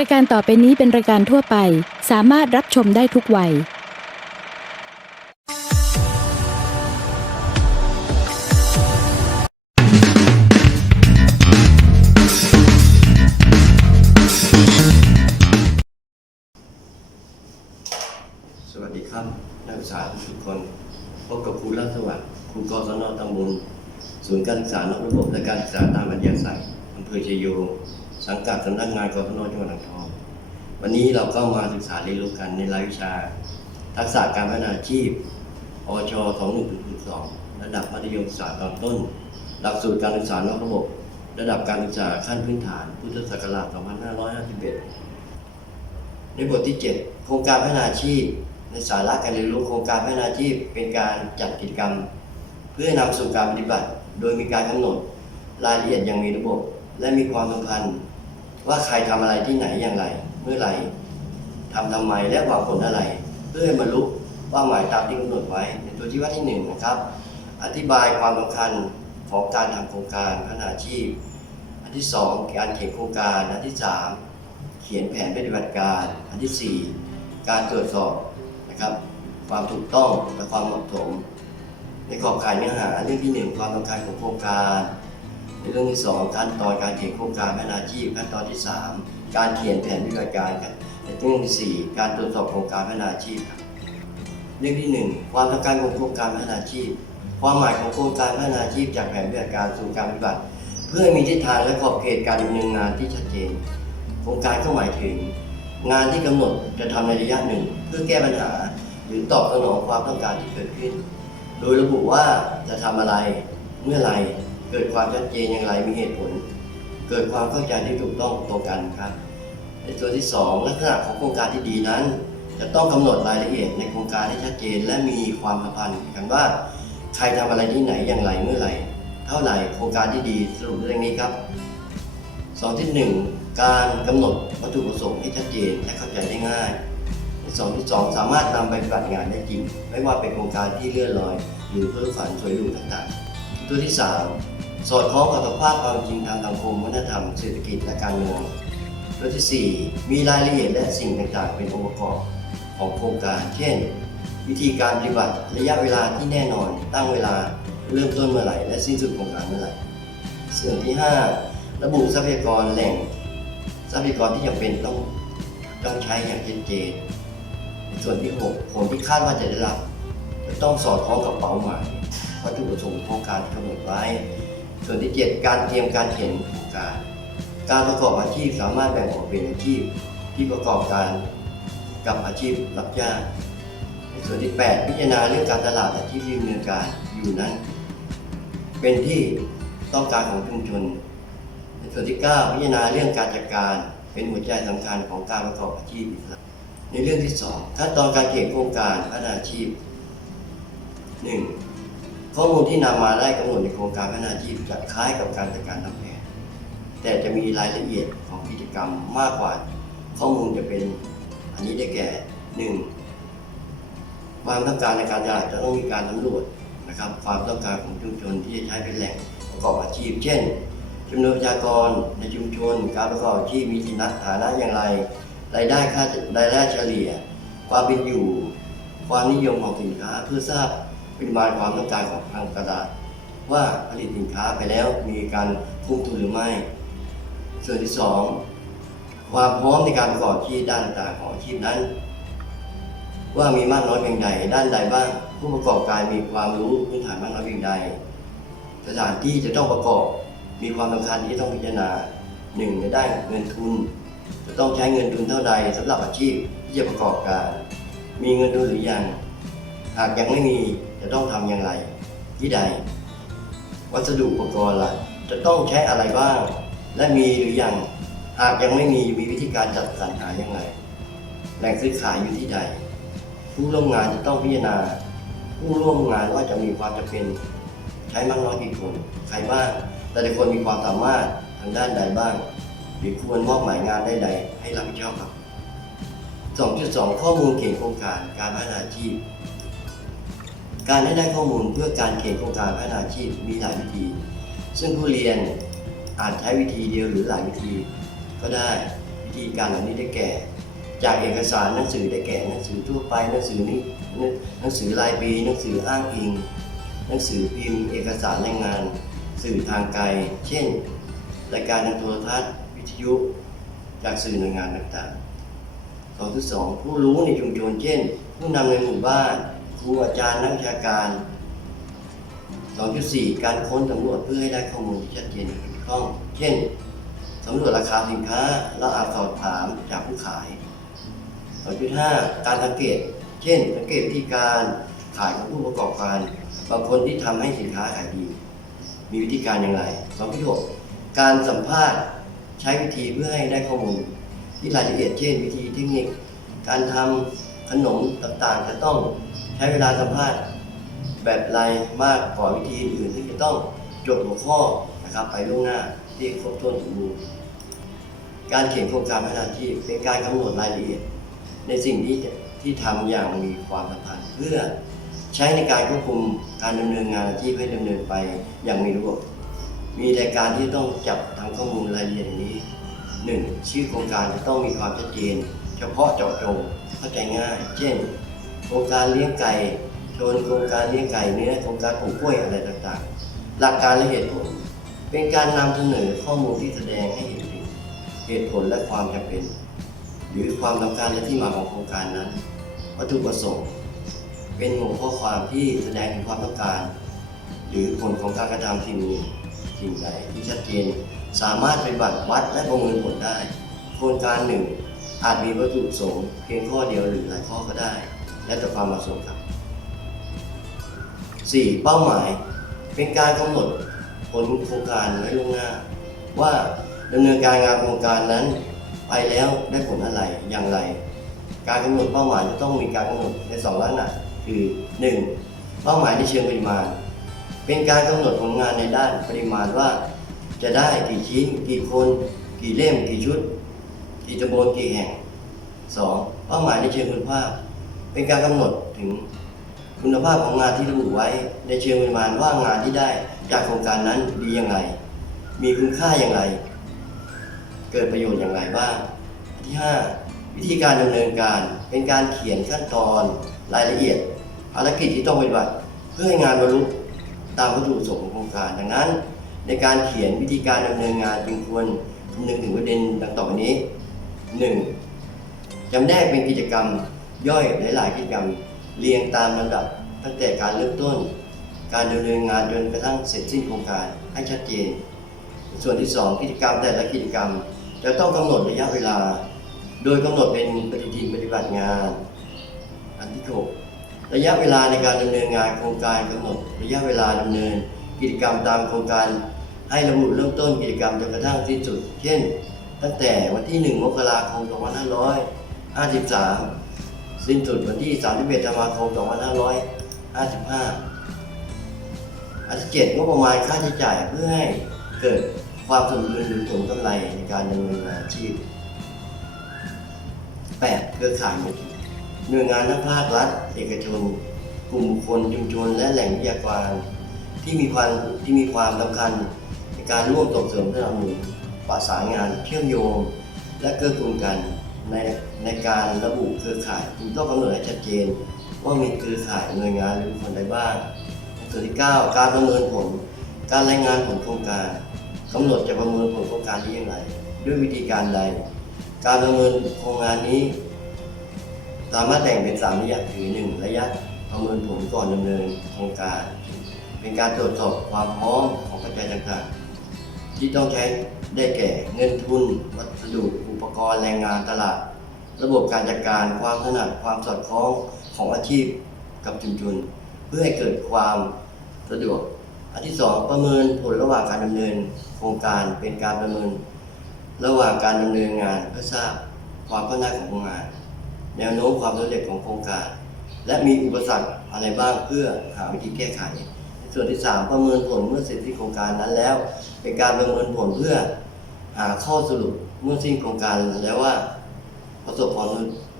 รายการต่อไปนี้เป็นรายการทั่วไป สามารถรับชมได้ทุกวัย สวัสดีครับ นักศึกษาทุกคน พบกับครูรัฐสวัสดิ์ครูกศนตำบลศูนย์การศึกษานอกระบบและการศึกษาตามอัธยาศัยอำเภอชัยโย สังกัดสำนักงานกศนจังหวัดอ่างทอง วันนี้เราก็มาศึกษาเรียนรู้กันในรายวิชา ทักษะการพัฒนาอาชีพอช21.2ระดับมัธยมศึกษาตอนต้น หลักสูตรการศึกษานอกระบบ ระดับการศึกษาขั้นพื้นฐาน พุทธศักราช 2551 ในบทที่ 7 โครงการพัฒนาอาชีพ ในสาระการเรียนรู้โครงการพัฒนาอาชีพ เป็นการจัดกิจกรรม เพื่อนำสู่การปฏิบัติ โดยมีการกำหนดรายละเอียดอย่างมีระบบ และมีความสัมพันธ์ ว่าใครทำอะไรที่ไหนอย่างไร เมื่อไหร่ทำทำไมและหวังผลอะไร เพื่อให้บรรลุเป้าหมายตามที่กำหนดไว้ในตัวที่ว่าที่หนึ่งนะครับ อธิบายความสำคัญของการทำโครงการพัฒนาอาชีพ อันที่สองการเขียนโครงการ อันที่สามเขียนแผนปฏิบัติการ อันที่ 4 การตรวจสอบนะครับ ความถูกต้องและความเหมาะสมในขอบข่ายเนื้อหาเรื่องที่ 1 ความสำคัญของโครงการ เรื่องที่ 2 ขั้นตอนการเขียนโครงการพัฒนาอาชีพขั้นตอนที่ 3 การเขียนแผนปฏิบัติการครันเรื่องที่ 4 การตรวจสอบโครงการพัฒนาอาชีพเรื่องที่ 1 ความต้องการของโครงการพัฒนาอาชีพ ความหมายของโครงการพัฒนาอาชีพจากแผนปฏิบัติการสู่การปฏิบัติ เพื่อมีทิศทางและขอบเขตการดำเนินงานที่ชัดเจน โครงการก็หมายถึง งานที่กำหนดจะทำในระยะหนึ่ง เพื่อแก้ปัญหา หรือตอบสนองความต้องการที่เกิดขึ้น โดยระบุว่าจะทำอะไรเมื่อไร กิดความชัดเจนอย่างไรมีเหตุผล เกิดความเข้าใจที่ถูกต้องตรงกันครับ ในตัวที่ 2 ลักษณะของโครงการที่ดีนั้น จะต้องกำหนดรายละเอียดในโครงการให้ชัดเจน และมีความสัมพันธ์กันว่า ใครทำอะไรที่ไหนอย่างไรเมื่อไหร่ เท่าไหร่โครงการที่ดีสรุปเรื่องนี้ครับสองที่หนึ่งการกำหนดวัตถุประสงค์ให้ชัดเจนและเข้าใจได้ง่ายสองที่สองสามารถนำไปปฏิบัติงานได้จริง ไม่ว่าเป็นโครงการที่เลื่อนลอย หรือเพื่อฝันสวยหรูต่างๆ ตัวที่สาม สอดคล้องกับสภาพความจริงทางสังคมวัฒนธรรมเศรษฐกิจและการเมืองตัวที่สี่มีรายละเอียดและสิ่งต่างๆ เป็นองค์ประกอบของโครงการ เช่น วิธีการปฏิบัติระยะเวลาที่แน่นอน ตั้งเวลาเริ่มต้นเมื่อไหร่ และสิ้นสุดโครงการเมื่อไหร่ส่วนที่ 5 ระบุทรัพยากรแหล่ง ทรัพยากรที่จำเป็นต้องต้องใช้อย่างชัดเจนส่วนที่ 6 ผลที่คาดว่าจะได้รับจะต้องสอดคล้องกับเป้าหมายวัตถุประสงค์ของการที่กำหนดไว้ ส่วนที่ 7 การเตรียมการเขียนโครงการการประกอบอาชีพสามารถแบ่งออกเป็นอาชีพที่ประกอบการกับอาชีพรับจ้างในส่วนที่ 8 พิจารณาเรื่องการตลาดอาชีพที่ดำเนินการอยู่นั้น เป็นที่ต้องการของชุมชนในส่วนที่ 9 พิจารณาเรื่องการจัดการเป็นหัวใจสำคัญของการประกอบอาชีพอิสระในเรื่องที่ 2 ขั้นตอนการเขียนโครงการพัฒนาอาชีพ 1. ข้อมูลที่นำมาได้กำหนดในโครงการพัฒนาชีพจะคล้ายกับการจัดการทำแผนแต่จะมีรายละเอียดของกิจกรรมมากกว่า ข้อมูลจะเป็นอันนี้ได้แก่ 1. ความต้องการในการตลาดจะต้องมีการสำรวจนะครับ ความต้องการของชุมชนที่จะใช้เป็นแหล่งประกอบอาชีพ เช่นจำนวนประชากรในชุมชน การประกอบอาชีพมีฐานฐานะอย่างไรรายได้ค่ารายได้เฉลี่ย ความเป็นอยู่ ความนิยมของสินค้าเพื่อทราบ ปริมาณความต้องการของทางตลาด ว่าผลิตสินค้าไปแล้วมีการทุ่มทุนหรือไม่ ส่วนที่สองความพร้อมในการประกอบอาชีพด้านต่างของอาชีพนั้น ว่ามีมากน้อยเพียงใดด้านใดบ้างผู้ประกอบการมีความรู้พื้นฐานมากน้อยเพียงใดสถานที่จะต้องประกอบมีความสำคัญที่จะต้องพิจารณาหนึ่งในด้านเงินทุน จะต้องใช้เงินทุนเท่าใดสำหรับอาชีพที่จะประกอบการ มีเงินทุนหรือยัง หากยังไม่มี จะต้องทำอย่างไรที่ใด วัสดุอุปกรณ์ล่ะ จะต้องใช้อะไรบ้าง และมีหรือยังหากยังไม่มีมีวิธีการจัดสรรหาอย่างไร แหล่งซื้อขายอยู่ที่ใด ผู้ร่วมงานจะต้องพิจารณา ผู้ร่วมงานว่าจะมีความจำเป็น ใช้มากน้อยกี่คนใครบ้าง แต่ละคนมีความสามารถทางด้านใดบ้างหรือควรมอบหมายงานได้ใดให้รับผิดชอบครับ 2.2 ข้อมูลเขียนโครงการการพัฒนาอาชีพ การให้ได้ข้อมูลเพื่อการเขียนโครงการพัฒนาอาชีพมีหลายวิธี ซึ่งผู้เรียนอาจใช้วิธีเดียวหรือหลายวิธี ก็ได้วิธีการเหล่านี้ได้แก่ จากเอกสารหนังสือได้แก่หนังสือทั่วไปหนังสือนี้หนังสือรายปีหนังสืออ้างอิง หนังสือพิมพ์ เอกสารรายงาน สื่อทางไกล เช่นรายการทางโทรทัศน์ วิทยุจากสื่อหน่วยงานต่างๆข้อที่สองผู้รู้ในชุมชนเช่น ผู้นำในหมู่บ้าน รูอาจารย์นักวิชาการ 2.4 การค้นสำรวจเพื่อให้ได้ข้อมูลที่ชัดเจนถูกต้อง เช่นสำรวจราคาสินค้าและอาจสอบถามจากผู้ขาย 2.5 การสังเกต เช่น สังเกตวิธีการขายของผู้ประกอบการ บางคนที่ทำให้สินค้าขายดี มีวิธีการอย่างไร 2.6 การสัมภาษณ์ใช้วิธีเพื่อให้ได้ข้อมูลที่รายละเอียด เช่น วิธีเทคนิค การทำ ขนมต่างๆ จะต้องใช้เวลาสัมภาษณ์แบบไรมากกว่าวิธีอื่นที่จะต้องจดหัวข้อนะครับไปล่วงหน้าที่ครบถ้วนสมบูรณ์การเขียนโครงการพัฒนาอาชีพเป็นการกำหนดรายละเอียด ในสิ่งที่ที่ทำอย่างมีความสัมพันธ์เพื่อใช้ในการควบคุมการดำเนินงานอาชีพให้ดำเนินไปอย่างมีระบบ มีรายการที่ต้องจับทำข้อมูลรายละเอียดนี้ 1. ชื่อโครงการจะต้องมีความชัดเจน เฉพาะเจาะจงเข้าใจง่าย เช่น โครงการเลี้ยงไก่ชนโครงการเลี้ยงไก่เนื้อโครงการปลูกกล้วยอะไรต่างๆ หลักการและเหตุผล เป็นการนำเสนอข้อมูลที่แสดงให้เห็นถึงเหตุผลและความจำเป็น หรือความสำคัญและที่มาของโครงการนั้น วัตถุประสงค์ เป็นหัวข้อความที่แสดงถึงความต้องการ หรือผลของการกระทำสิ่งหนึ่งสิ่งใดที่ชัดเจนสามารถเปฏิบัติวัดและประเมินผลได้ โครงการหนึ่ง อาจมีวัตถุประสงค์เพียงข้อเดียวหรือหลายข้อก็ได้ และแต่ความเหมาะสมครับ 4. เป้าหมายเป็นการกำหนดผลโครงการไว้ล่วงหน้า ว่าดำเนินการงานโครงการนั้น ไปแล้วได้ผลอะไรอย่างไร การกำหนดเป้าหมายจะต้องมีการกำหนดในสองลักษณะคือ 1. เป้าหมายในเชิงปริมาณ เป็นการกำหนดผลงานในด้านปริมาณว่า จะได้กี่ชิ้น กี่คน กี่เล่ม กี่ชุด กี่ตำบลกี่แห่ง 2. เป้าหมายในเชิงคุณภาพ เป็นการกำหนดถึงคุณภาพของงานที่ระบุไว้ ในเชิงปริมาณว่างานที่ได้จากโครงการนั้นดีอย่างไรมีคุณค่าอย่างไร เกิดประโยชน์อย่างไรบ้างที่ 5 วิธีการดำเนินการเป็นการเขียนขั้นตอนรายละเอียด ภารกิจที่ต้องปฏิบัติเพื่อให้งานบรรลุตามวัตถุประสงค์ของโครงการดังนั้น ในการเขียนวิธีการดำเนินงานจึงควรคำนึงถึงประเด็นดังต่อไปนี้ 1. จำแนกเป็นกิจกรรมย่อยหลายๆกิจกรรม เรียงตามลำดับ ตั้งแต่การเริ่มต้น การดำเนินงานจนกระทั่งเสร็จสิ้นโครงการให้ชัดเจน ส่วนที่ 2 กิจกรรมแต่ละกิจกรรม จะต้องกำหนดระยะเวลา โดยกำหนดเป็นปฏิทินปฏิบัติงาน อันที่หกระยะเวลาในการดำเนินงานโครงการกำหนด ระยะเวลาดำเนิน กิจกรรมตามโครงการให้ระบุเริ่มต้นกิจกรรมจนกระทั่งสิ้นสุด เช่น ตั้งแต่วันที่ 1 มกราคม 2553 สิ้นสุดวันที่ 31 ธันวาคม 2555 อันที่เจ็ดงบประมาณค่าใช้จ่ายเพื่อให้เกิดความสมดุลหรือผลกำไรในการดำเนินงานอาชีพ 8. เครือข่ายธุกหน่วยงานทั้งภาครัฐ เอกชน กลุ่มบุคคลชุมชนและแหล่งวิทยากรที่มีความที่มีความสำคัญในการร่วมส่งเสริมสนับสนุน ประสานงานเชื่อมโยง และเกื้อกูลกันในในการระบุเครือข่ายจึงต้องกำหนดให้ชัดเจน ว่ามีเครือข่ายหน่วยงานหรือคคลใดบ้างส่วนที่ 9 การประเมินผล การรายงานผลโครงการกำหนดจะประเมินผลโครงการนี้อย่างไร ด้วยวิธีการใด การประเมินโครงงานนี้ สามารถแบ่งเป็นสามระยะคือหนึ่งระยะประเมินผลก่อนดำเนินโครงการ เป็นการตรวจสอบความพร้อมของปัจจัยต่างๆที่ต้องใช้ ได้แก่เงินทุน วัสดุอุปกรณ์แรงงานตลาด ระบบการจัดการความถนัดความสอดคล้องของอาชีพกับชุมชนเพื่อให้เกิดความสะดวก อันที่สองประเมินผลระหว่างการดำเนิน โครงการเป็นการประเมิน ระหว่างการดำเนินงานเพื่อทราบความก้าวหน้าของโครงงาน แนวโน้มความสำเร็จของโครงการ และมีอุปสรรคอะไรบ้างเพื่อหาวิธีแก้ไขส่วนที่สามประเมินผลเมื่อเสร็จสิ้นโครงการนั้นแล้ว เป็นการประเมินผลเพื่อ หาข้อสรุปเมื่อสิ้นโครงการแล้วว่า ประสบความ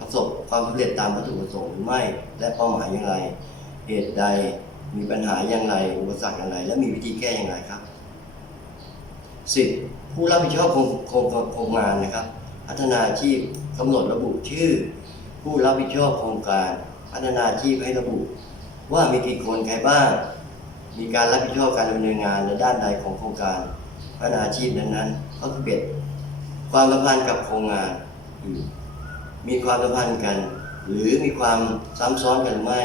ประสบความสำเร็จตามวัตถุประสงค์หรือไม่ และเป้าหมายอย่างไร เหตุใดมีปัญหาอย่างไร อุปสรรคอย่างไร และมีวิธีแก้อย่างไรครับ 10. ผู้รับผิดชอบโครงโครงโครงงานนะครับ พัฒนาอาชีพกำหนดระบุชื่อ ผู้รับผิดชอบโครงการ พัฒนาอาชีพให้ระบุ ว่ามีกี่คนใครบ้างมีการรับผิดชอบการดำเนินงานในด้านใดของโครงการ พัฒนาอาชีพนั้นๆก็คือเป็ดความสัมพันธ์กับโครงงาน มีความสัมพันธ์กัน หรือมีความซ้ำซ้อนกันหรือไม่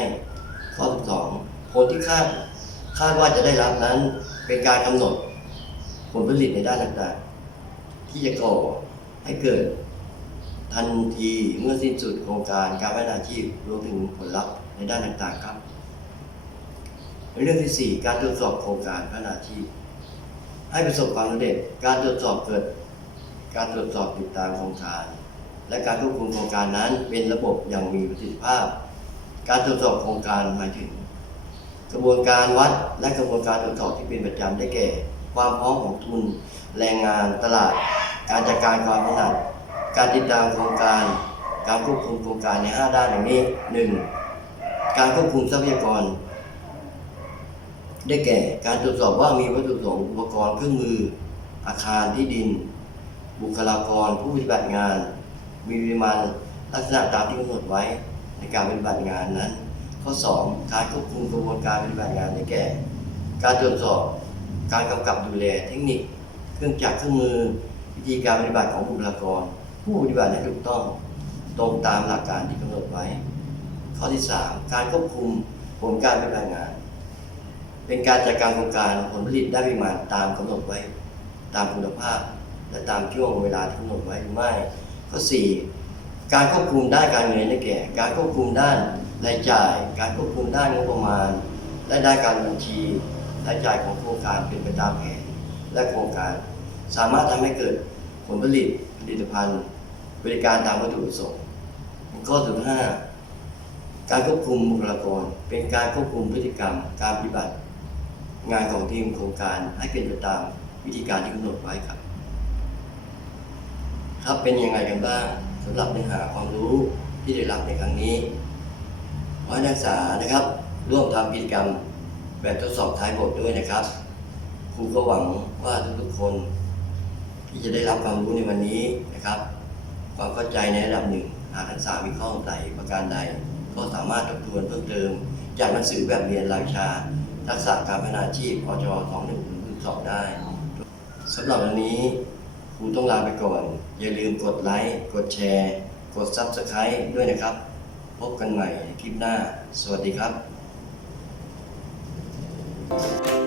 ข้อ12ผลที่คาดคาดว่าจะได้รับนั้นเป็นการกำหนด ผลผลิตในด้านต่างๆ ที่จะก่อให้เกิดทันทีเมื่อสิ้นสุดโครงการการพัฒนาอาชีพรวมถึงผลลัพธ์ในด้านต่างๆครับ เรื่องที่ 4 การตรวจสอบโครงการพัฒนาอาชีพ ให้ประสบความสำเร็จ การตรวจสอบเกิด การตรวจสอบติดตามโครงการ และการควบคุมโครงการนั้นเป็นระบบอย่างมีประสิทธิภาพ การตรวจสอบโครงการหมายถึง กระบวนการวัดและกระบวนการตรวจสอบที่เป็นประจำได้แก่ ความพร้อมของทุน แรงงานตลาด การจัดการความถนัดการติดตามโครงการ การควบคุมโครงการใน 5 ด้านอย่างนี้ 1. การควบคุมทรัพยากร ได้แก่การตรวจสอบว่ามีวัตถุประสงค์อุปกรณ์เครื่องมือ อาคารที่ดิน บุคลากรผู้ปฏิบัติงาน มีปริมาณลักษณะตามที่กำหนดไว้ในการปฏิบัติงานนั้น ข้อ 2 การควบคุมกระบวนการปฏิบัติงานได้แก่ การตรวจสอบการกำกับดูแลเทคนิค เครื่องจักรเครื่องมือ วิธีการปฏิบัติของบุคลากร ผู้ปฏิบัติให้ถูกต้อง ตรงตามหลักการที่กำหนดไว้ ข้อที่ 3 การควบคุมผลการปฏิบัติงาน เป็นการจัดการโครงการผลผลิตได้ปริมาณตามกำหนดไว้ ตามคุณภาพ และตามช่วงเวลาที่กำหนดไว้หรือไม่ข้อ4การควบคุมด้านการเงินได้แก่ การควบคุมด้านรายจ่าย การควบคุมด้านงบประมาณและด้านการบัญชีรายจ่ายของโครงการเป็นไปตามแผนและโครงการ สามารถทำให้เกิดผลผลิตผลิตภัณฑ์ บริการตามวัตถุประสงค์ข้อสุดห้าการควบคุมบุคลากรเป็นการควบคุมพฤติกรรม การปฏิบัติ งานของทีมโครงการให้เป็นไปตามวิธีการที่กำหนดไว้ครับ ครับเป็นยังไงกันบ้างสำหรับเนื้อหาความรู้ที่ได้รับในครั้งนี้ขอให้นักศึกษานะครับ ร่วมทำกิจกรรมแบบทดสอบท้ายบทด้วยนะครับครูก็หวังว่าทุกๆคน ที่จะได้รับความรู้ในวันนี้นะครับ ความเข้าใจในระดับหนึ่งหากนักศึกษามีข้อสงสัยประการใด ก็สามารถทบทวนเพิ่มเติม จากหนังสือแบบเรียนรายชา ทักษะการพัฒนาอาชีพอจ2 1 1 2ได้สำหรับวันนี้ครูต้องลาไปก่อน อย่าลืมกดไลค์ กดแชร์ กด Subscribe ด้วยนะครับ พบกันใหม่คลิปหน้า สวัสดีครับ